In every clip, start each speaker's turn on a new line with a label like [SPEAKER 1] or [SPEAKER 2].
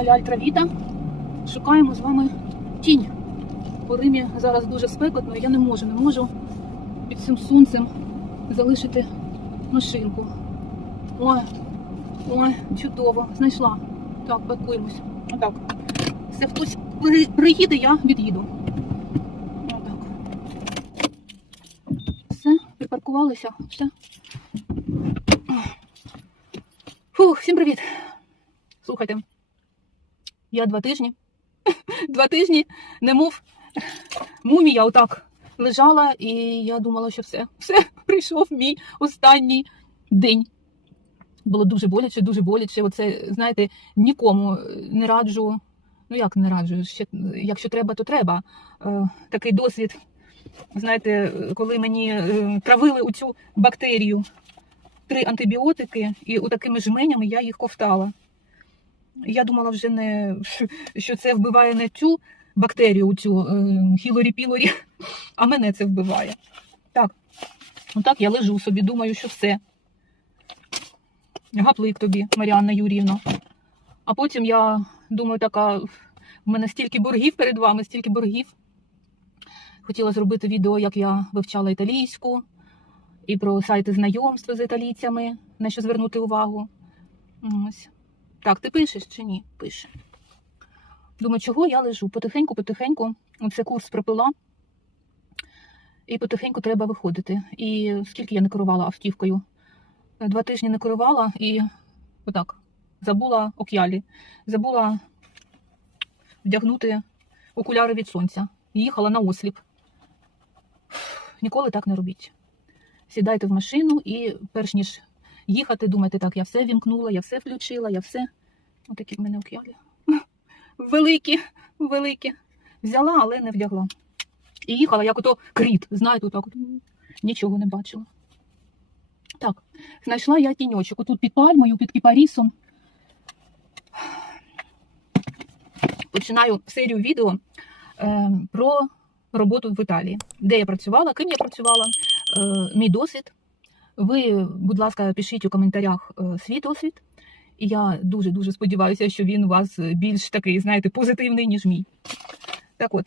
[SPEAKER 1] каналі Альтравіта. Шукаємо з вами тінь. У Римі зараз дуже спекотно, я не можу, не можу під цим сонцем залишити машинку. Ой, ой, чудово, знайшла. Так, паркуємось. Отак. Все хтось приїде, я від'їду. Отак. Все, припаркувалися, все. Фух, всім привіт. Слухайте, я два тижні, два тижні, немов мумія отак лежала, і я думала, що все, все, прийшов мій останній день. Було дуже боляче, дуже боляче. Оце, знаєте, нікому не раджу. Ну як не раджу? Ще, якщо треба, то треба. Е, такий досвід. Знаєте, коли мені е, травили у цю бактерію три антибіотики, і отакими жменями я їх ковтала. Я думала вже не, що це вбиває не цю бактерію, цю хілорі-пілорі, а мене це вбиває. Так, отак я лежу собі, думаю, що все. Гаплик тобі, Маріанна Юрівна. А потім я думаю, така, в мене стільки боргів перед вами, стільки боргів. Хотіла зробити відео, як я вивчала італійську, і про сайти знайомства з італійцями, на що звернути увагу. Ось. Так, ти пишеш чи ні? Пише. Думаю, чого я лежу? Потихеньку, потихеньку. Оце курс пропила. І потихеньку треба виходити. І скільки я не керувала автівкою? Два тижні не керувала і отак. Забула ок'ялі. Забула вдягнути окуляри від сонця. Їхала на осліп. Ніколи так не робіть. Сідайте в машину і перш ніж їхати, думайте, так, я все вімкнула, я все включила, я все. Отакі в мене ок'ялі. Великі, великі. Взяла, але не вдягла. І їхала, як ото кріт, знаєте, отак от. Нічого не бачила. Так, знайшла я тіньочок. Отут під пальмою, під кіпарісом. Починаю серію відео е, про роботу в Італії, де я працювала, ким я працювала, е, мій досвід. Ви, будь ласка, пишіть у коментарях е, свій досвід. І я дуже-дуже сподіваюся, що він у вас більш такий, знаєте, позитивний, ніж мій. Так от,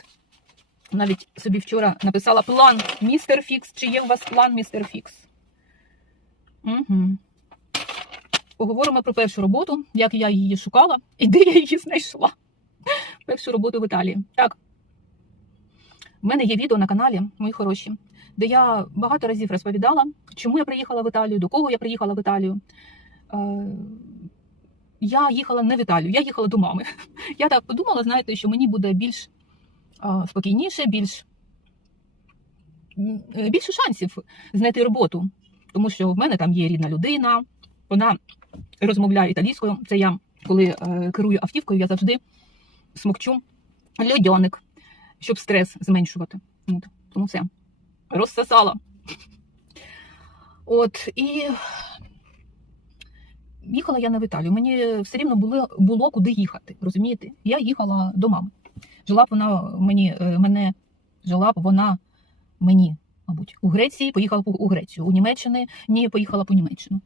[SPEAKER 1] навіть собі вчора написала план містер Фікс. Чи є у вас план містер Фікс? Угу. Поговоримо про першу роботу, як я її шукала і де я її знайшла. Першу роботу в Італії. Так. У мене є відео на каналі, мої хороші, де я багато разів розповідала, чому я приїхала в Італію, до кого я приїхала в Італію. Я їхала не в Італію, я їхала до мами. Я так подумала, знаєте, що мені буде більш спокійніше, більш більше шансів знайти роботу. Тому що в мене там є рідна людина, вона розмовляє італійською. Це я, коли е, керую автівкою, я завжди смокчу льодяник, щоб стрес зменшувати. Тому все. Розсосала. От, і їхала я не в Італію. Мені все рівно було, було куди їхати. Розумієте? Я їхала до мами. Жила б вона мені, е, мене, жила б вона мені, мабуть, у Греції, поїхала б у Грецію. У Німеччини ні, поїхала б у Німеччину.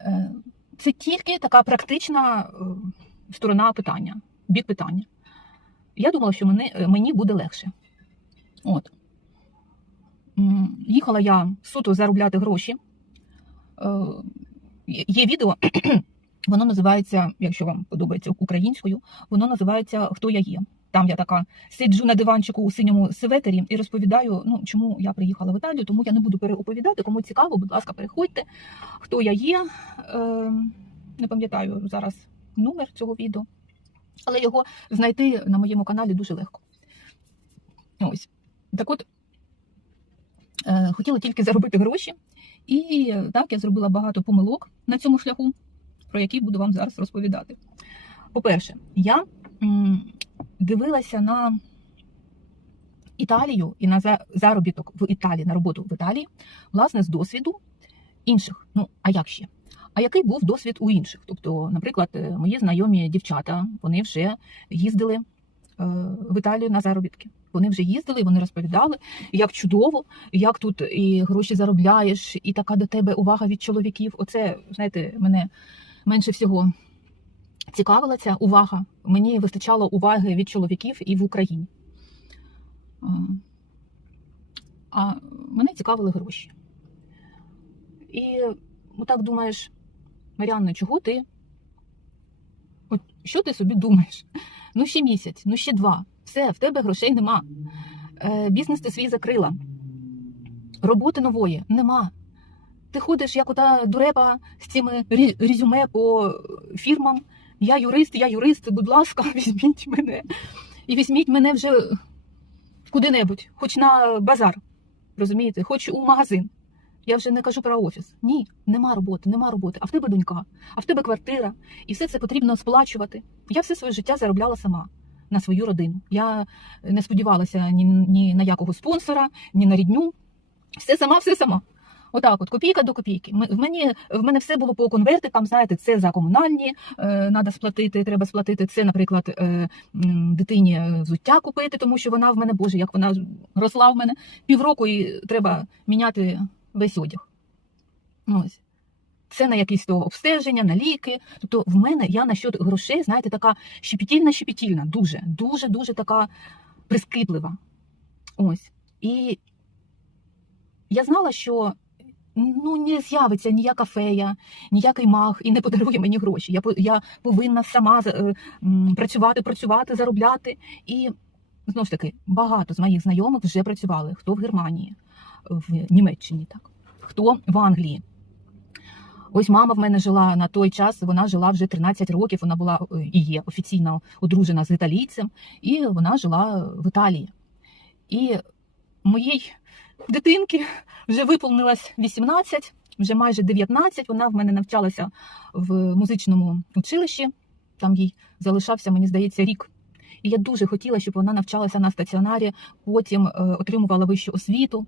[SPEAKER 1] Е, Це тільки така практична е, сторона питання, бік питання. Я думала, що мені, мені буде легше. От. Їхала я суто заробляти гроші. Є відео, воно називається, якщо вам подобається українською, воно називається Хто я є. Там я така сиджу на диванчику у синьому светері і розповідаю, ну чому я приїхала в Італію, тому я не буду переоповідати. Кому цікаво, будь ласка, переходьте. Хто я є. Е, не пам'ятаю зараз номер цього відео, але його знайти на моєму каналі дуже легко. Ось. Так от, е, хотіла тільки заробити гроші, і так я зробила багато помилок на цьому шляху, про які буду вам зараз розповідати. По-перше, я дивилася на Італію і на за- заробіток в Італії, на роботу в Італії, власне, з досвіду інших. Ну, а як ще? А який був досвід у інших? Тобто, наприклад, е, мої знайомі дівчата, вони вже їздили е, в Італію на заробітки. Вони вже їздили, вони розповідали, як чудово, як тут і гроші заробляєш, і така до тебе увага від чоловіків. Оце, знаєте, мене менше всього цікавила ця увага. Мені вистачало уваги від чоловіків і в Україні. А, мене цікавили гроші. І отак думаєш, Маріанна, чого ти? От що ти собі думаєш? Ну, ще місяць, ну ще два. Все, в тебе грошей нема. Е, бізнес ти свій закрила. Роботи нової нема. Ти ходиш, як ота дурепа з цими резюме по фірмам. Я юрист, я юрист, будь ласка, візьміть мене. І візьміть мене вже куди-небудь, хоч на базар. Розумієте, хоч у магазин. Я вже не кажу про офіс. Ні, нема роботи, нема роботи. А в тебе донька, а в тебе квартира, і все це потрібно сплачувати. Я все своє життя заробляла сама на свою родину. Я не сподівалася ні, ні на якого спонсора, ні на рідню. Все сама, все сама. Отак, от копійка до копійки. В мені в мене все було по конвертикам. Знаєте, це за комунальні, треба сплатити, треба сплатити. Це, наприклад, е, дитині е, взуття купити, тому що вона в мене, боже, як вона росла в мене півроку і треба міняти весь одяг. Ось. Це на якісь то обстеження, на ліки. Тобто в мене я на щодо грошей, знаєте, така щепетільна, щепетільна, дуже, дуже, дуже така прискіплива. Ось. І я знала, що ну, не з'явиться ніяка фея, ніякий маг і не подарує мені гроші. Я, я повинна сама е, працювати, працювати, заробляти. І знову ж таки, багато з моїх знайомих вже працювали. Хто в Германії, в Німеччині, так, хто в Англії. Ось мама в мене жила на той час, вона жила вже 13 років, вона була е, і є офіційно одружена з італійцем, і вона жила в Італії. І моїй дитинки вже виповнилось 18, вже майже 19. Вона в мене навчалася в музичному училищі. Там їй залишався, мені здається, рік. І я дуже хотіла, щоб вона навчалася на стаціонарі, потім е, отримувала вищу освіту.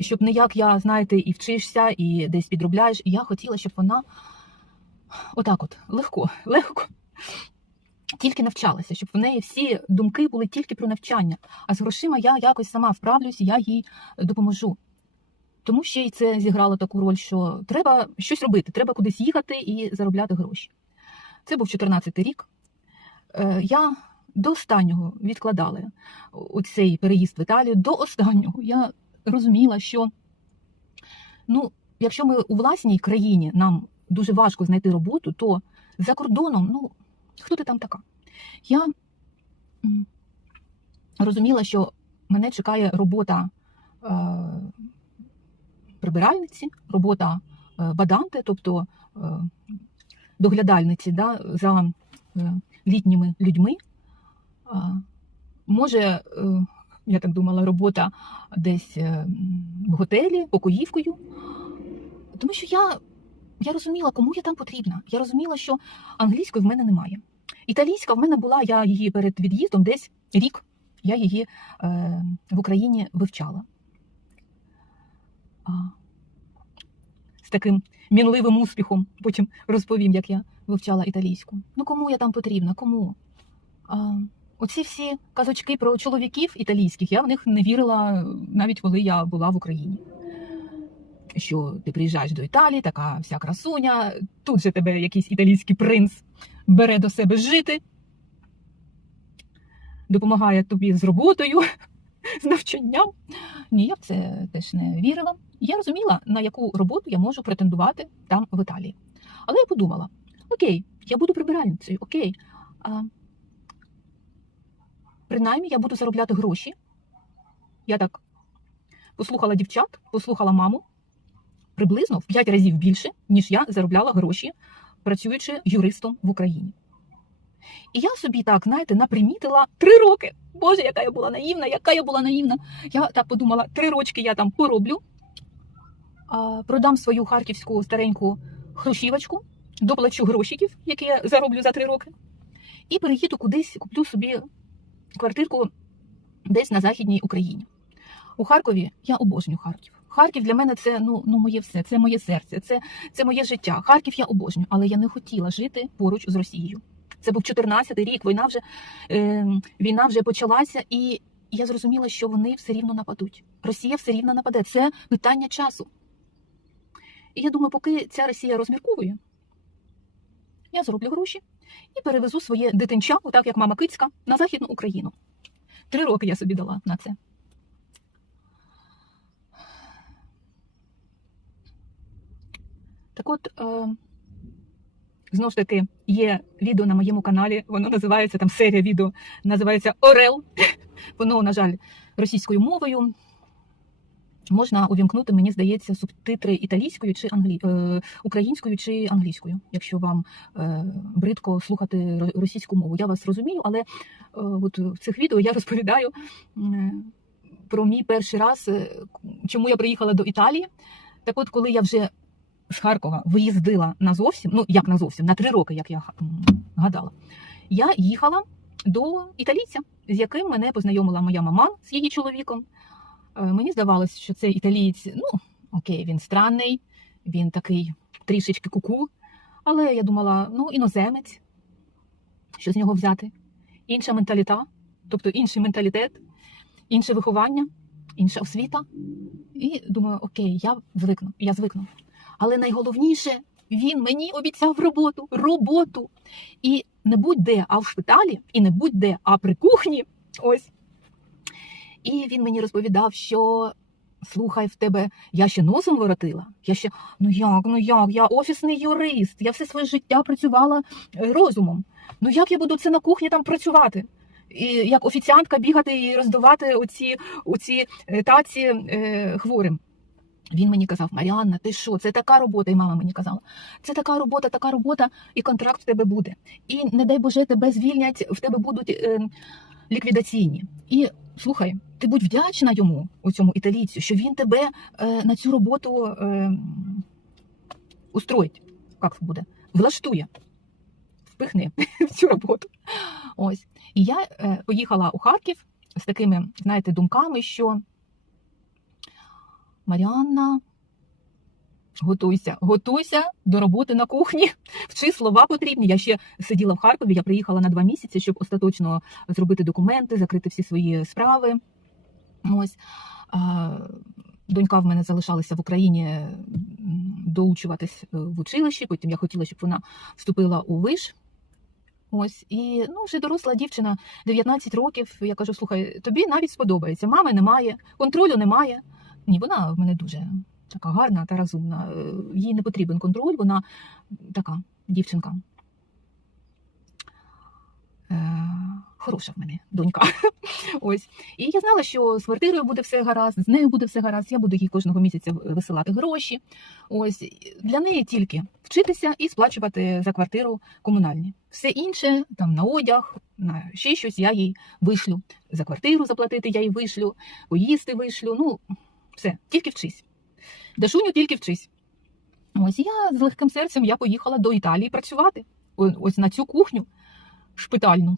[SPEAKER 1] Щоб не як я, знаєте, і вчишся, і десь підробляєш. І я хотіла, щоб вона отак от легко, легко тільки навчалася, щоб в неї всі думки були тільки про навчання. А з грошима я якось сама вправлюсь, я їй допоможу. Тому ще й це зіграло таку роль, що треба щось робити, треба кудись їхати і заробляти гроші. Це був 14-й рік. Е, Я до останнього відкладала цей переїзд в Італію. До останнього я розуміла, що ну, якщо ми у власній країні нам дуже важко знайти роботу, то за кордоном, ну, хто ти там така? Я розуміла, що мене чекає робота е, прибиральниці, робота е, баданти, тобто е, доглядальниці да, за е, літніми людьми. А, може, е, я так думала, робота десь е, в готелі, покоївкою. Тому що я, я розуміла, кому я там потрібна. Я розуміла, що англійської в мене немає. Італійська в мене була, я її перед від'їздом десь рік. Я її е, в Україні вивчала. А, з таким мінливим успіхом. Потім розповім, як я вивчала італійську. Ну кому я там потрібна? Кому? А, оці всі казочки про чоловіків італійських, я в них не вірила навіть коли я була в Україні. Що ти приїжджаєш до Італії, така вся красуня, тут же тебе якийсь італійський принц бере до себе жити, допомагає тобі з роботою, з навчанням. Ні, я в це теж не вірила. Я розуміла, на яку роботу я можу претендувати там в Італії. Але я подумала: окей, я буду прибиральницею, окей. А, принаймні я буду заробляти гроші. Я так послухала дівчат, послухала маму приблизно в 5 разів більше, ніж я заробляла гроші, працюючи юристом в Україні. І я собі так, знаєте, напримітила три роки. Боже, яка я була наївна, яка я була наївна. Я так подумала, три рочки я там пороблю, продам свою харківську стареньку хрущівочку, доплачу грошиків, які я зароблю за три роки, і переїду кудись, куплю собі квартирку десь на Західній Україні. У Харкові я обожнюю Харків. Харків для мене це ну, ну моє все, це моє серце, це, це моє життя. Харків я обожнюю, але я не хотіла жити поруч з Росією. Це був 14-й рік, війна вже, е, війна вже почалася, і я зрозуміла, що вони все рівно нападуть. Росія все рівно нападе. Це питання часу. І я думаю, поки ця Росія розмірковує, я зароблю гроші, і перевезу своє дитинча, отак як мама Кицька, на Західну Україну. Три роки я собі дала на це. Так от, е, знову ж таки, є відео на моєму каналі, воно називається там серія відео, називається Орел. Воно, на жаль, російською мовою. Можна увімкнути, мені здається, субтитри італійською чи англі... е, українською чи англійською, якщо вам е, бридко слухати ро- російську мову. Я вас розумію, але е, от в цих відео я розповідаю про мій перший раз, чому я приїхала до Італії. Так от, коли я вже з Харкова виїздила на зовсім, ну як на зовсім, на три роки, як я гадала, я їхала до італійця, з яким мене познайомила моя мама з її чоловіком. Е, Мені здавалося, що цей італієць, ну окей, він странний, він такий трішечки куку, але я думала, ну, іноземець, що з нього взяти? Інша менталіта, тобто інший менталітет, інше виховання, інша освіта. І думаю, окей, я звикну, я звикну. Але найголовніше, він мені обіцяв роботу, роботу. І не будь-де, а в шпиталі, і не будь-де, а при кухні. Ось. І він мені розповідав, що слухай в тебе, я ще носом воротила. Я ще, ну як, ну як, я офісний юрист, я все своє життя працювала е, розумом. Ну як я буду це на кухні там працювати? І як офіціантка бігати і роздавати оці, оці е, таці е, хворим. Він мені казав, Маріанна, ти що? Це така робота, і мама мені казала. Це така робота, така робота, і контракт в тебе буде. І не дай Боже, тебе звільнять, в тебе будуть е, ліквідаційні. І слухай, ти будь вдячна йому, у цьому італійцю, що він тебе е, на цю роботу е, устроїть. Як буде? Влаштує, впихне в цю роботу. Ось. І я е, поїхала у Харків з такими, знаєте, думками, що Маріанна, готуйся, готуйся до роботи на кухні. Вчи слова потрібні. Я ще сиділа в Харкові, я приїхала на два місяці, щоб остаточно зробити документи, закрити всі свої справи. Ось. Донька в мене залишалася в Україні доучуватись е, в училищі. Потім я хотіла, щоб вона вступила у виш. Ось і ну вже доросла дівчина, 19 років. Я кажу: слухай, тобі навіть сподобається. Мами немає, контролю немає. Ні, вона в мене дуже така гарна та розумна. Е, Їй не потрібен контроль, вона така дівчинка. Е, Хороша в мене донька. Ось. І я знала, що з квартирою буде все гаразд, з нею буде все гаразд, я буду їй кожного місяця висилати гроші. Ось для неї тільки вчитися і сплачувати за квартиру комунальні. Все інше, там на одяг, на ще щось я їй вишлю. За квартиру заплатити я їй вишлю, поїсти вишлю. Ну, все, тільки вчись. Дашуню, тільки вчись. Ось я з легким серцем я поїхала до Італії працювати. Ось на цю кухню шпитальну.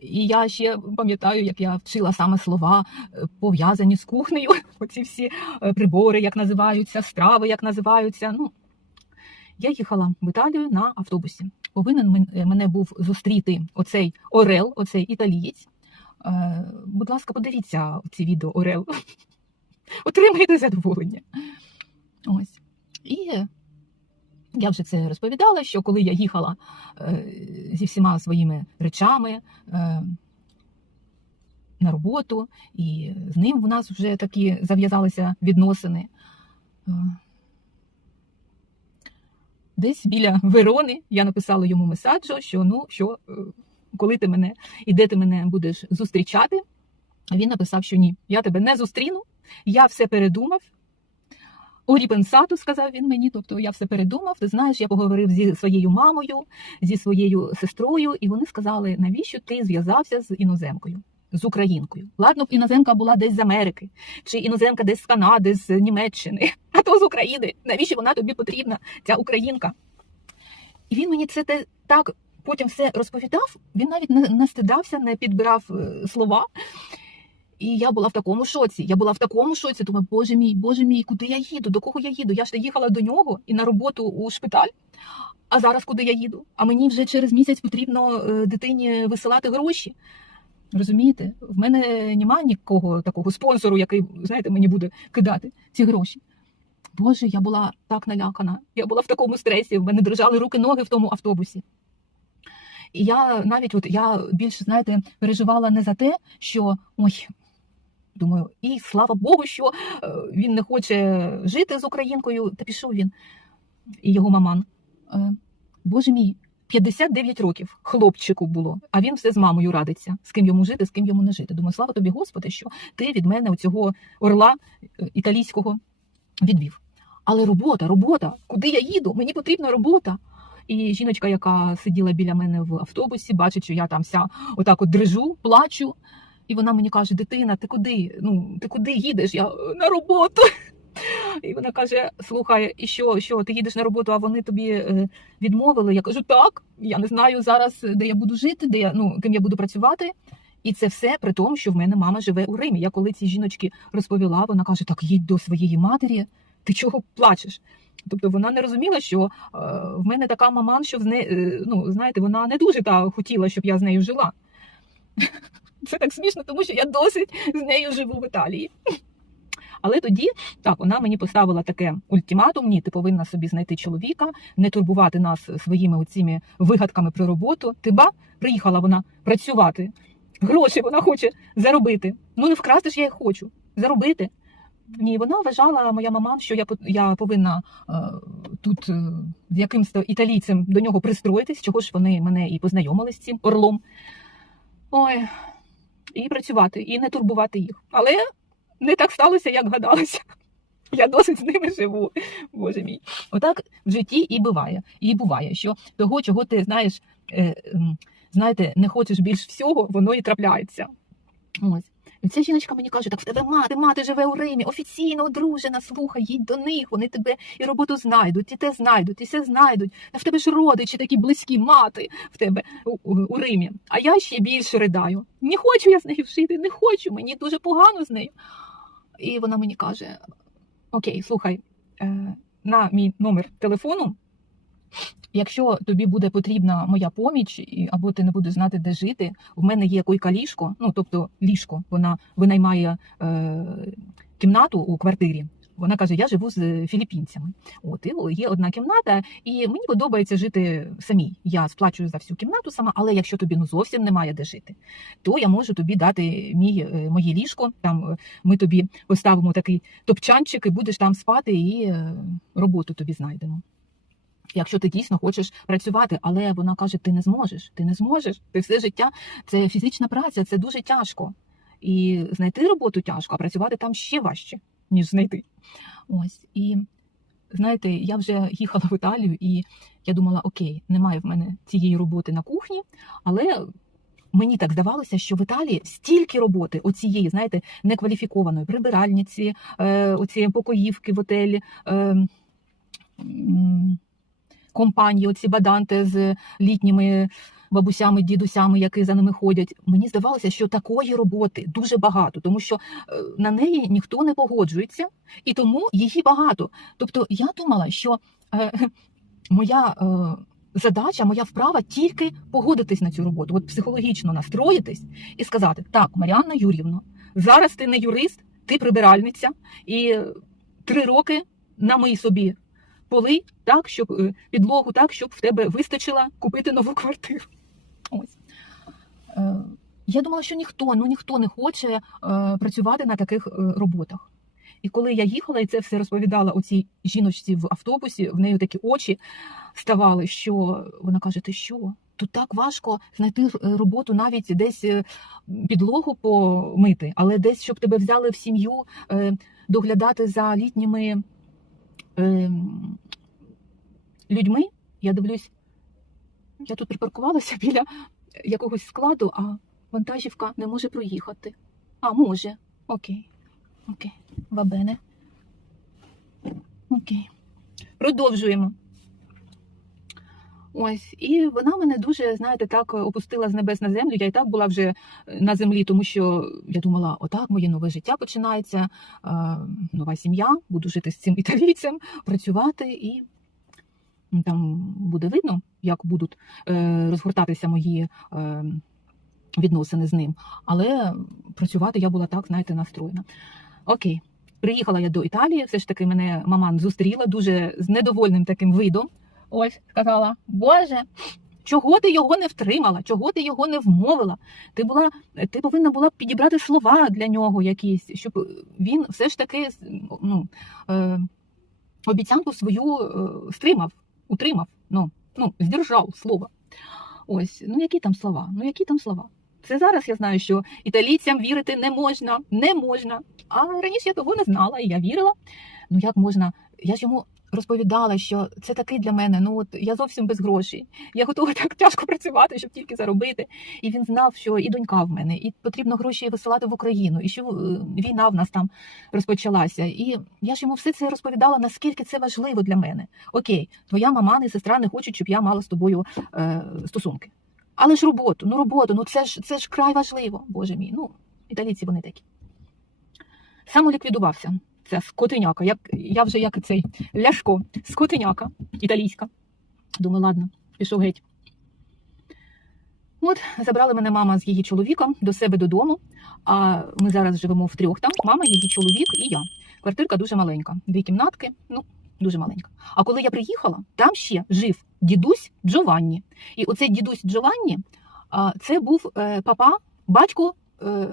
[SPEAKER 1] І я ще пам'ятаю, як я вчила саме слова е, пов'язані з кухнею. Оці всі е, прибори, як називаються, страви, як називаються. Ну, я їхала в Італію на автобусі. Повинен е, мене був зустріти оцей Орел, оцей італієць. Будь ласка, подивіться ці відео Орел. Отримайте задоволення. Ось. І я вже це розповідала, що коли я їхала е, зі всіма своїми речами е, на роботу, і з ним в нас вже такі зав'язалися відносини. Е, Десь біля Верони я написала йому месаджо, що ну що, коли ти мене і де ти мене будеш зустрічати. Він написав, що ні, я тебе не зустріну, я все передумав. Оріпенсату, сказав він мені, тобто я все передумав. Ти знаєш, я поговорив зі своєю мамою, зі своєю сестрою, і вони сказали, навіщо ти зв'язався з іноземкою, з українкою. Ладно, б іноземка була десь з Америки, чи іноземка десь з Канади, з Німеччини, а то з України. Навіщо вона тобі потрібна, ця українка? І він мені це те так потім все розповідав. Він навіть не, не стидався, не підбирав е, слова. І я була в такому шоці. Я була в такому шоці. Думаю, боже мій, боже мій, куди я їду? До кого я їду? Я ж їхала до нього і на роботу у шпиталь. А зараз куди я їду? А мені вже через місяць потрібно е, дитині висилати гроші. Розумієте? В мене немає нікого такого спонсору, який, знаєте, мені буде кидати ці гроші. Боже, я була так налякана. Я була в такому стресі, в мене дрижали руки, ноги в тому автобусі. І я навіть от я більше, знаєте, переживала не за те, що ой. Думаю, і слава Богу, що е, він не хоче жити з українкою. Та пішов він. І його маман. Е, Боже мій, 59 років хлопчику було, а він все з мамою радиться, з ким йому жити, з ким йому не жити. Думаю, слава тобі, Господи, що ти від мене оцього орла е, італійського відвів. Але робота, робота, куди я їду? Мені потрібна робота. І жіночка, яка сиділа біля мене в автобусі, бачить, що я там вся отак от дрижу, плачу. І вона мені каже: Дитина, ти куди? Ну, ти куди їдеш? Я «Е, на роботу. І вона каже: Слухай, і що, що ти їдеш на роботу, а вони тобі е, відмовили? Я кажу, так, я не знаю зараз, де я буду жити, де я ну ким я буду працювати. І це все при тому, що в мене мама живе у Римі. Я коли цій жіночці розповіла, вона каже: Так їдь до своєї матері, ти чого плачеш? Тобто вона не розуміла, що е, в мене така маман, що в не, ну, знаєте, вона не дуже та хотіла, щоб я з нею жила. Це так смішно, тому що я досить з нею живу в Італії. Але тоді так вона мені поставила таке ультиматум: ні, ти повинна собі знайти чоловіка, не турбувати нас своїми оціми вигадками про роботу. Ти ба приїхала вона працювати. Гроші вона хоче заробити. Ну не вкрасти ж я їх хочу. Заробити. Ні, вона вважала, моя мама, що я, я повинна е, тут е, якимсь італійцем до нього пристроїтись, чого ж вони мене і познайомили з цим орлом. Ой, і працювати, і не турбувати їх. Але не так сталося, як гадалося. Я досить з ними живу, боже мій. Отак в житті і буває. І буває, що того, чого ти знаєш, е, знаєте, не хочеш більш всього, воно і трапляється. Ось. Ця жіночка мені каже, так в тебе мати, мати живе у Римі, офіційно одружена, слухай, їдь до них, вони тебе і роботу знайдуть, і те знайдуть, і все знайдуть. Та в тебе ж родичі такі близькі мати в тебе у, у, у Римі. А я ще більше ридаю. Не хочу я з нею жити, не хочу, мені дуже погано з нею. І вона мені каже: Окей, слухай, е, на мій номер телефону. Якщо тобі буде потрібна моя поміч, або ти не будеш знати, де жити, в мене є койка ліжко, ну тобто ліжко, вона винаймає е, кімнату у квартирі. Вона каже: Я живу з філіппінцями. От і є одна кімната, і мені подобається жити самій. Я сплачую за всю кімнату сама, але якщо тобі ну зовсім немає де жити, то я можу тобі дати мій, е, моє ліжко. Там е, ми тобі поставимо такий топчанчик, і будеш там спати, і е, роботу тобі знайдемо. Якщо ти дійсно хочеш працювати, але вона каже: ти не зможеш, ти не зможеш. Ти все життя це фізична праця, це дуже тяжко. І знайти роботу тяжко, а працювати там ще важче, ніж знайти. Ось і знаєте, я вже їхала в Італію, і я думала: окей, немає в мене цієї роботи на кухні, але. Мені так здавалося, що в Італії стільки роботи, оцієї, знаєте, некваліфікованої прибиральниці, е, оці покоївки в отелі, е, компанії, оці баданти з літніми бабусями, дідусями, які за ними ходять. Мені здавалося, що такої роботи дуже багато, тому що е, на неї ніхто не погоджується, і тому її багато. Тобто я думала, що е, моя е, задача, моя вправа тільки погодитись на цю роботу, от психологічно настроїтись і сказати: так, Маріанна Юрівна, зараз ти не юрист, ти прибиральниця, і три роки намий собі поли так, щоб е, підлогу так, щоб в тебе вистачило купити нову квартиру. Ось. Е, Я думала, що ніхто, ну ніхто не хоче е, працювати на таких роботах. І коли я їхала і це все розповідала оцій жіночці в автобусі, в неї такі очі ставали, що вона каже: Ти що? Тут так важко знайти роботу навіть десь підлогу помити, але десь, щоб тебе взяли в сім'ю, доглядати за літніми людьми. Я дивлюсь, я тут припаркувалася біля якогось складу, а вантажівка не може проїхати. А, може. Окей. Окей. Бабене. Окей. Продовжуємо. Ось, і вона мене дуже, знаєте, так опустила з небес на землю. Я і так була вже е, на землі, тому що я думала, отак моє нове життя починається, е, нова сім'я, буду жити з цим італійцем, працювати, і там буде видно, як будуть е, розгортатися мої е, відносини з ним. Але працювати я була так, знаєте, настроєна. Окей. Приїхала я до Італії, все ж таки мене маман зустріла дуже з недовольним таким видом. Ось сказала: Боже, Чого ти його не втримала? Чого ти його не вмовила? Ти була, ти повинна була підібрати слова для нього якісь, щоб він все ж таки ну, е, обіцянку свою е, стримав, утримав, ну, ну, здержав слово. Ось, ну які там слова? Ну які там слова? Це зараз я знаю, що італійцям вірити не можна, не можна. А раніше я того не знала, і я вірила. Ну як можна? Я ж йому розповідала, що це такий для мене. Ну от я зовсім без грошей. Я готова так тяжко працювати, щоб тільки заробити. І він знав, що і донька в мене, і потрібно гроші висилати в Україну, і що е, війна в нас там розпочалася. І я ж йому все це розповідала, наскільки це важливо для мене. Окей, твоя мама і сестра не хочуть, щоб я мала з тобою е, стосунки. Але ж роботу, ну роботу, ну це ж це ж край важливо, боже мій. Ну, італійці вони такі. Самоліквідувався. Це скотиняка. Як, я вже як цей ляшко, скотиняка італійська. Думаю, ладно, пішов геть. От, забрали мене мама з її чоловіком до себе додому. А ми зараз живемо втрьох там. Мама, її чоловік і я. Квартирка дуже маленька. Дві кімнатки, ну, дуже маленька. А коли я приїхала, там ще жив дідусь Джованні. І оцей дідусь Джованні це був е, папа, батько е,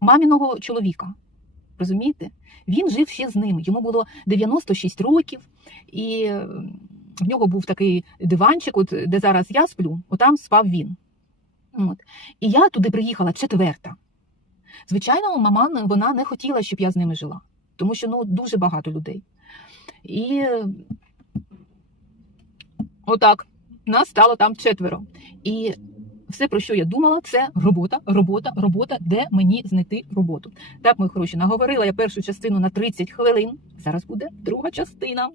[SPEAKER 1] маміного чоловіка. Розумієте? Він жив ще з ними. Йому було 96 років, і в нього був такий диванчик, от де зараз я сплю, отам спав він. От. І я туди приїхала четверта. Звичайно, мама вона не хотіла, щоб я з ними жила, тому що ну, дуже багато людей. І отак, нас стало там четверо. І все, про що я думала, це робота, робота, робота, де мені знайти роботу. Так, мої хороші, наговорила я першу частину на 30 хвилин. Зараз буде друга частина.